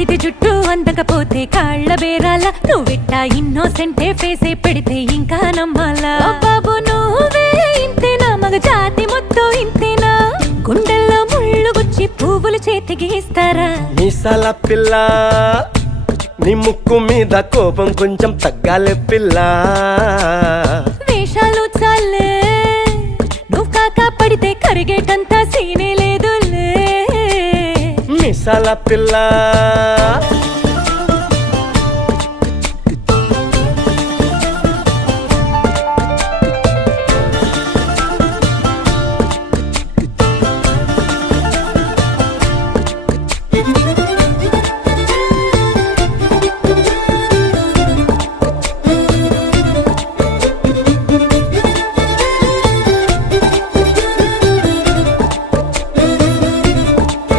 పండితే జుట్టు అందకపోతే కాళ్ళ బేరాల నువ్విట్టా ఇన్నోసెంటే ఫేసే పెడితే ఇంకా నమ్మాలా బాబు నువ్వే ఇంతేనా మగ జాతి మొత్తం ఇంతేనా గుండెల్లో ముళ్ళు గుచ్చి పువ్వులు చేతికి ఇస్తారా మీసాల పిల్ల నీ ముక్కు మీద కోపం కొంచెం తగ్గాలే పిల్ల వేషాలు చాలే నువ్వు కాకా పడితే కరిగేటంతా సీనే లేదులే మీసాల పిల్ల